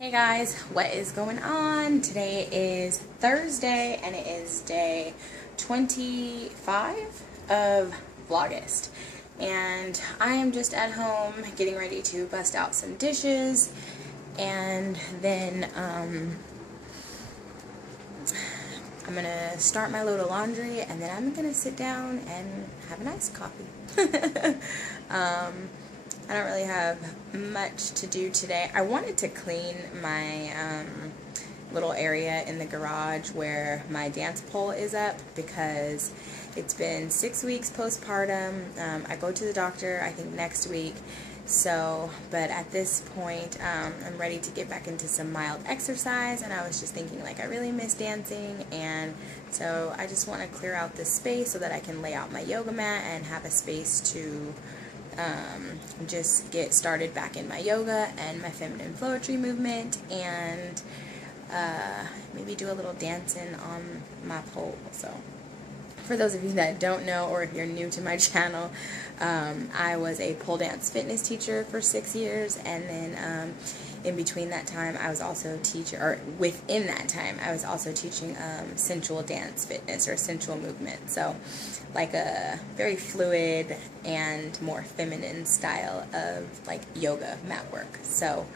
Hey guys, what is going on? Today is Thursday and it is day 25 of Vlogust. And I am just at home getting ready to bust out some dishes, and then I'm gonna start my load of laundry, and then I'm gonna sit down and have a nice coffee. I don't really have much to do today. I wanted to clean my little area in the garage where my dance pole is up, because it's been 6 weeks postpartum. I go to the doctor, I think, next week. So, but at this point, I'm ready to get back into some mild exercise, and I was just thinking, like, I really miss dancing, and so I just want to clear out this space so that I can lay out my yoga mat and have a space to just get started back in my yoga and my feminine poetry movement, and maybe do a little dancing on my pole. So for those of you that don't know, or if you're new to my channel, I was a pole dance fitness teacher for 6 years, and then in between that time I was also within that time I was also teaching sensual dance fitness, or sensual movement, so like a very fluid and more feminine style of like yoga mat work. So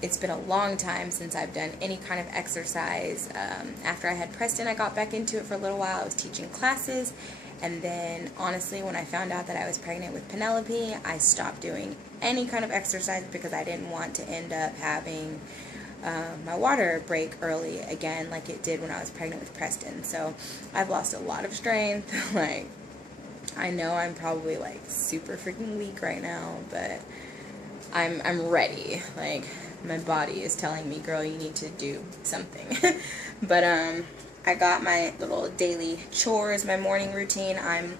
it's been a long time since I've done any kind of exercise. After I had Preston, I got back into it for a little while. I was teaching classes, and then honestly, when I found out that I was pregnant with Penelope, I stopped doing any kind of exercise because I didn't want to end up having my water break early again like it did when I was pregnant with Preston. So I've lost a lot of strength. Like, I know I'm probably like super freaking weak right now, but I'm ready. Like, my body is telling me, girl, you need to do something. But I got my little daily chores, my morning routine. I'm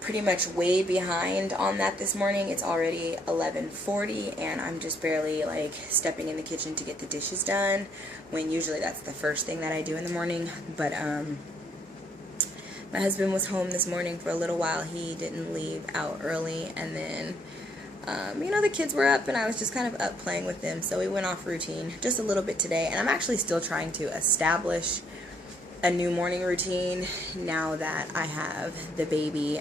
pretty much way behind on that this morning. It's already 11:40, and I'm just barely like stepping in the kitchen to get the dishes done, when usually that's the first thing that I do in the morning. But my husband was home this morning for a little while. He didn't leave out early, and then the kids were up, and I was just kind of up playing with them, so we went off routine just a little bit today. And I'm actually still trying to establish a new morning routine now that I have the baby.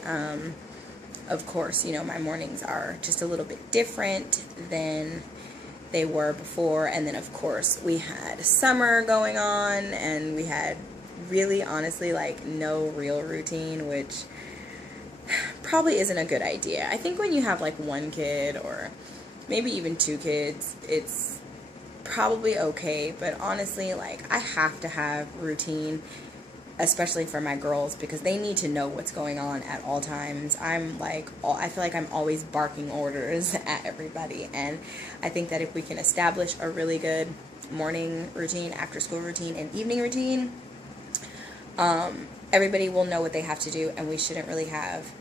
Of course, my mornings are just a little bit different than they were before, and then of course we had summer going on, and we had really, honestly, like, no real routine, which probably isn't a good idea. I think when you have like one kid, or maybe even two kids, it's probably okay, but honestly, like, I have to have routine, especially for my girls, because they need to know what's going on at all times. I feel like I'm always barking orders at everybody, and I think that if we can establish a really good morning routine, after school routine, and evening routine, everybody will know what they have to do, and we shouldn't really have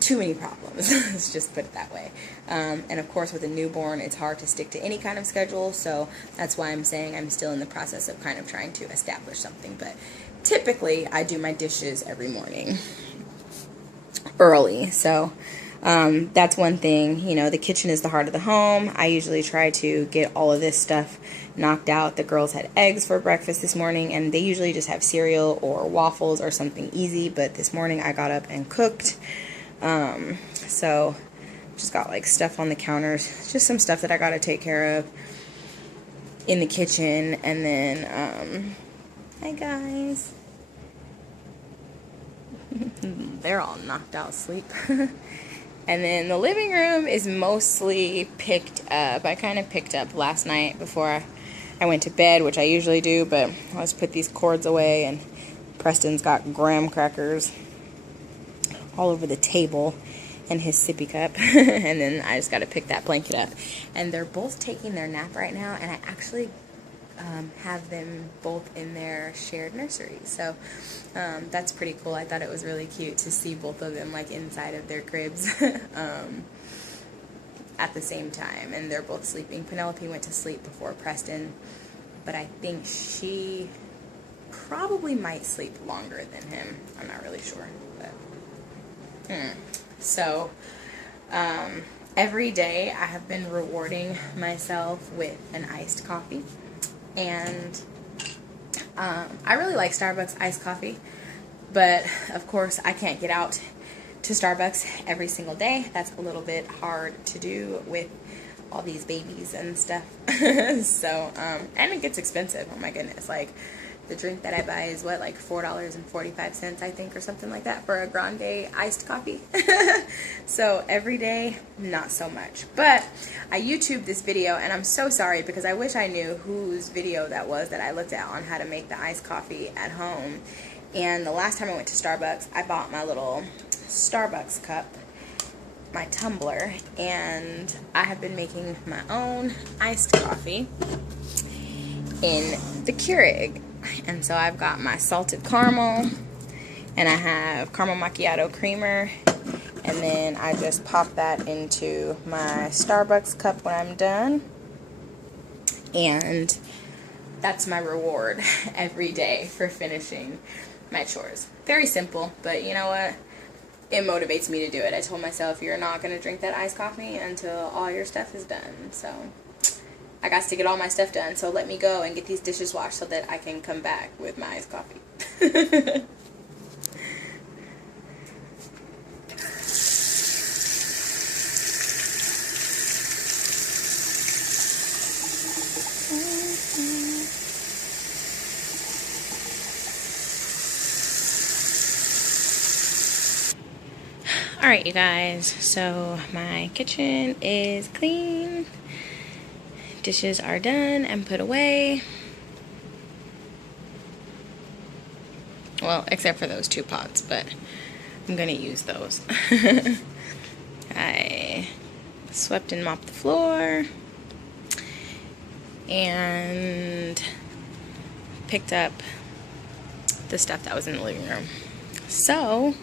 too many problems. Let's just put it that way. And of course, with a newborn, it's hard to stick to any kind of schedule, so that's why I'm saying I'm still in the process of kind of trying to establish something. But typically, I do my dishes every morning early, so that's one thing. The kitchen is the heart of the home. I usually try to get all of this stuff knocked out. The girls had eggs for breakfast this morning, and they usually just have cereal or waffles or something easy, but this morning I got up and cooked. So just got like stuff on the counters, just some stuff that I gotta take care of in the kitchen. And then hi guys. They're all knocked out asleep. And then the living room is mostly picked up. I kind of picked up last night before I went to bed, which I usually do, but I'll just put these cords away, and Preston's got graham crackers all over the table in his sippy cup. And then I just got to pick that blanket up. And they're both taking their nap right now, and I actually have them both in their shared nursery. So that's pretty cool. I thought it was really cute to see both of them like inside of their cribs at the same time, and they're both sleeping. Penelope went to sleep before Preston, but I think she probably might sleep longer than him. I'm not really sure, but so every day I have been rewarding myself with an iced coffee. And I really like Starbucks iced coffee, but of course I can't get out to Starbucks every single day. That's a little bit hard to do with all these babies and stuff. So, and it gets expensive. Oh my goodness. Like, the drink that I buy is what, like $4.45, I think, or something like that for a grande iced coffee. So every day, not so much. But I YouTubed this video, and I'm so sorry because I wish I knew whose video that was that I looked at on how to make the iced coffee at home. And the last time I went to Starbucks, I bought my little Starbucks cup, my tumbler, and I have been making my own iced coffee in the Keurig. And so I've got my salted caramel, and I have caramel macchiato creamer, and then I just pop that into my Starbucks cup when I'm done. And that's my reward every day for finishing my chores. Very simple, but you know what? It motivates me to do it. I told myself, you're not going to drink that iced coffee until all your stuff is done. So I got to get all my stuff done, so let me go and get these dishes washed so that I can come back with my iced coffee. Alright, you guys, so my kitchen is clean. Dishes are done and put away. Well, except for those 2 pots, but I'm gonna use those. I swept and mopped the floor and picked up the stuff that was in the living room. So,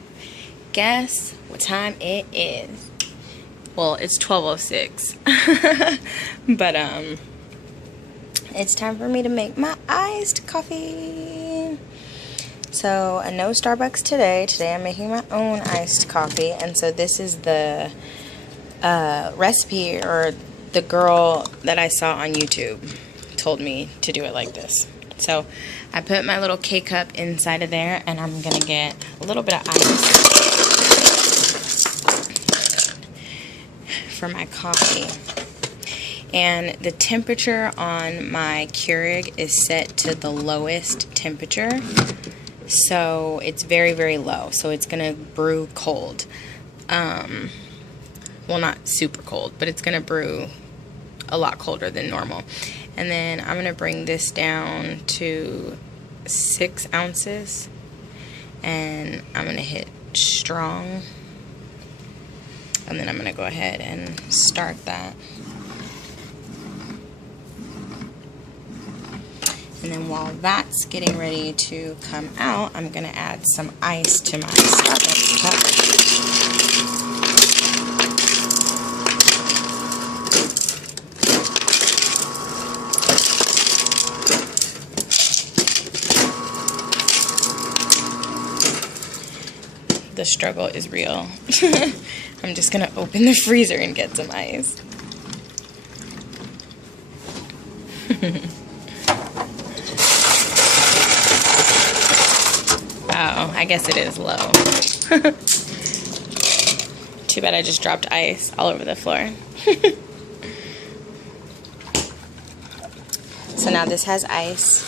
guess what time it is? Well, it's 12:06, but it's time for me to make my iced coffee. So, no Starbucks today. Today I'm making my own iced coffee, and so this is the recipe, or the girl that I saw on YouTube told me to do it like this. So, I put my little K-cup inside of there, and I'm gonna get a little bit of ice for my coffee. And the temperature on my Keurig is set to the lowest temperature, so it's very, very low, so it's gonna brew cold. Well, not super cold, but it's gonna brew a lot colder than normal. And then I'm gonna bring this down to 6 ounces, and I'm gonna hit strong. And then I'm going to go ahead and start that. And then while that's getting ready to come out, I'm going to add some ice to my Starbucks cup. The struggle is real. I'm just gonna open the freezer and get some ice. Oh, I guess it is low. Too bad I just dropped ice all over the floor. So now this has ice.